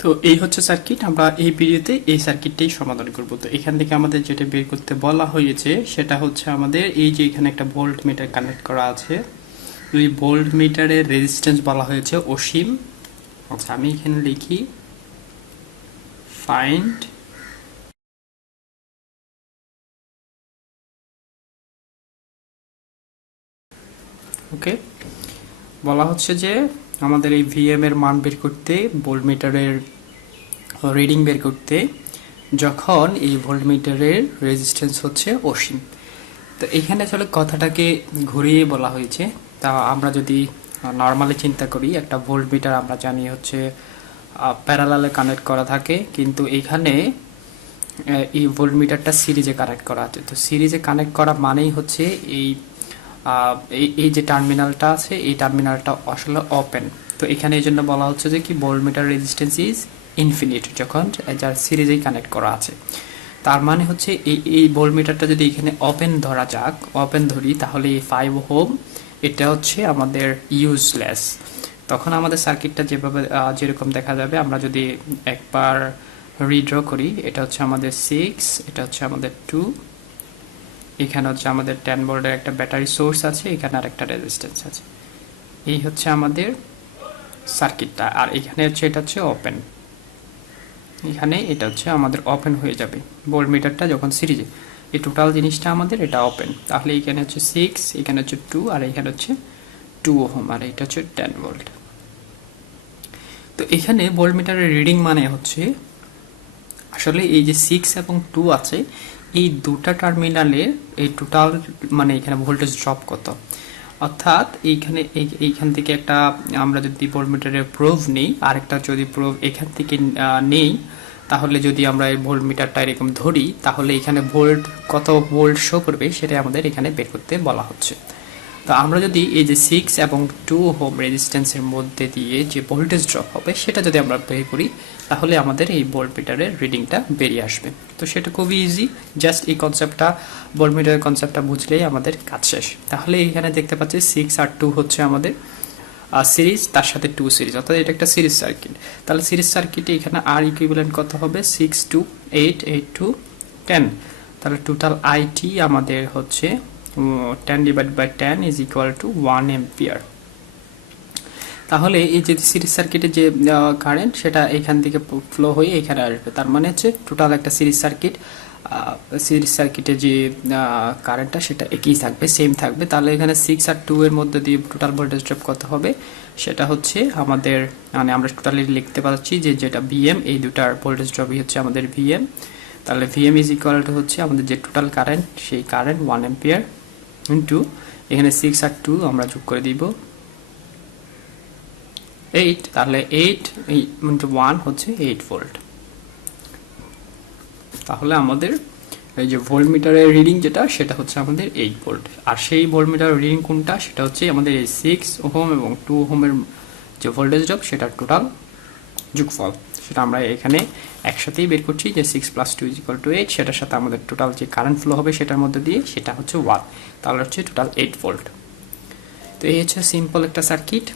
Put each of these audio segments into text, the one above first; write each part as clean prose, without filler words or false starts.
তো এই হচ্ছে সার্কিট, আমরা এই ভিডিওতে এই সার্কিটটাই সমাধান করব। তো এখান থেকে আমাদের যেটা বের করতে বলা হয়েছে সেটা হচ্ছে আমাদের এই যে এখানে একটা ভোল্ট মিটার কানেক্ট করা আছে, ওই ভোল্ট মিটারের রেজিস্ট্যান্স বলা হয়েছে অসীম। আচ্ছা, আমি এখানে লিখি ফাইন্ড ওকে। বলা হচ্ছে যে আমাদের এই ভিএম এর মান বের করতে, ভোল্ট মিটারের রিডিং বের করতে, যখন এই ভোল্ট মিটারের রেজিস্ট্যান্স হচ্ছে অসীম। তো এখানে আসলে কথাটাকে ঘুরিয়ে বলা হয়েছে। তা আমরা যদি নর্মালি চিন্তা করি, একটা ভোল্ট মিটার আমরা জানি হচ্ছে প্যারালালে কানেক্ট করা থাকে, কিন্তু এখানে এই ভোল্ট মিটারটা সিরিজে কানেক্ট করা আছে। তো সিরিজে কানেক্ট করা মানেই হচ্ছে এই যে টার্মিনালটা আছে, এই টার্মিনালটা আসলে ওপেন। তো এখানে এই জন্য বলা হচ্ছে যে কি voltmeter resistance is infinite যখন যার সিরিজেই কানেক্ট করা আছে। তার মানে হচ্ছে এই ভোল্ট মিটারটা যদি এখানে ওপেন ধরা যাক, ওপেন ধরি, তাহলে এই 5 ওহম এটা হচ্ছে আমাদের ইউজলেস। তখন আমাদের সার্কিটটা যেরকম দেখা যাবে, আমরা যদি একবার রিড্র করি, এটা হচ্ছে আমাদের 6, এটা হচ্ছে আমাদের 2, এখানে হচ্ছে আমাদের 10 ভোল্টের একটা ব্যাটারি সোর্স আছে, এখানে আর একটা রেজিস্ট্যান্স আছে। এই হচ্ছে আমাদের সার্কিটটা। আর এখানে হচ্ছে এটা হচ্ছে ওপেন, এখানে এটা হচ্ছে আমাদের ওপেন হয়ে যাবে ভোল্ট মিটারটা যখন সিরিজে। এই টোটাল জিনিসটা আমাদের এটা ওপেন। তাহলে এখানে হচ্ছে 6, এখানে হচ্ছে 2, আর এখানে হচ্ছে 2 ওহম, আর এটা হচ্ছে 10 ভোল্ট। তো এখানে ভোল্ট মিটারের রিডিং মানে হচ্ছে আসলে এই যে 6 এবং 2 আছে, এই দুটা টার্মিনালের এই টোটাল মানে এখানে ভোল্টেজ ড্রপ কত। অর্থাৎ এইখান থেকে একটা আমরা যদি ভোল্টমিটারের প্রুফ নিই, আরেকটা যদি প্রুফ এখান থেকে নেই, তাহলে যদি আমরা এই ভোল্টমিটারটা এরকম ধরি, তাহলে এখানে কত ভোল্ট শো করবে সেটা আমাদের এখানে বের করতে বলা হচ্ছে। তো আমরা যদি এই যে 6 এবং 2 ওহম রেজিস্ট্যান্সের মধ্যে দিয়ে যে ভোল্টেজ ড্রপ হবে সেটা যদি আমরা বের করি, তাহলে আমাদের এই ভোল্টমিটারের রিডিংটা বেরিয়ে আসবে। তো সেটা খুবই ইজি, জাস্ট এই কনসেপ্টটা, ভোল্টমিটারের কনসেপ্টটা বুঝলেই আমাদের কাজ শেষ। তাহলে এখানে দেখতে পাচ্ছি 6 আর 2 হচ্ছে আমাদের সিরিজ, তার সাথে 2 সিরিজ, অর্থাৎ এটা একটা সিরিজ সার্কিট। তাহলে সিরিজ সার্কিটে এখানে আর ইকুইভ্যালেন্ট কত হবে? 6 to 8, 8 to 10। তাহলে টোটাল আইটি আমাদের হচ্ছে 10 divided by 10 is equal to 1 ampere। তাহলে এই যে সিরিজ সার্কিটের যে কারেন্ট সেটা এখান থেকে ফ্লো হয়ে এখানে আসবে। তার মানে হচ্ছে টোটাল একটা সিরিজ সার্কিটের যে কারেন্টটা সেটা একই থাকবে, সেম থাকবে। তাহলে এখানে 6 আর 2 এর মধ্যে দিয়ে টোটাল ভোল্টেজ ড্রপ কত হবে সেটা হচ্ছে আমাদের, মানে আমরা টোটালি লিখতে পাচ্ছি যে যেটা ভিএম, এই দুটার ভোল্টেজ ড্রপই হচ্ছে আমাদের ভিএম। তাহলে ভিএম ইজ ইকুয়াল টু হচ্ছে আমাদের যে টোটাল কারেন্ট, সেই কারেন্ট 1 অ্যাম্পিয়ার ইন্টু এখানে 6 আর 2 আমরা যোগ করে দিব 8। তাহলে 8 ইন্টু 1 হচ্ছে 8 ভোল্ট। তাহলে আমাদের এই যে ভোল্টমিটারের রিডিং যেটা সেটা হচ্ছে আমাদের 8 ভোল্ট। আর সেই ভোল্টমিটারের রিডিং কোনটা, সেটা হচ্ছে আমাদের এই 6 ওহম এবং 2 ওহমের যে ভোল্টেজ ড্রপ সেটার টোটাল যোগফল। সেটা আমরা এখানে একসাথেই বের করছি যে 6 + 2 = 8, সেটার সাথে আমাদের টোটাল যে কারেন্ট ফ্লো হবে সেটার মধ্যে দিয়ে সেটা হচ্ছে 1, তাহলে হচ্ছে টোটাল 8 ভোল্ট। তো এই হচ্ছে সিম্পল একটা সার্কিট।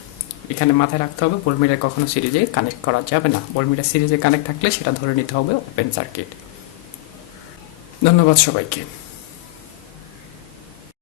এখানে মাথায় রাখতে হবে ভোল্টমিটার কখনো সিরিজে কানেক্ট করা যাবে না। ভোল্টমিটার সিরিজে কানেক্ট থাকলে সেটা ধরে নিতে হবে ওপেন সার্কিট। ধন্যবাদ সবাইকে।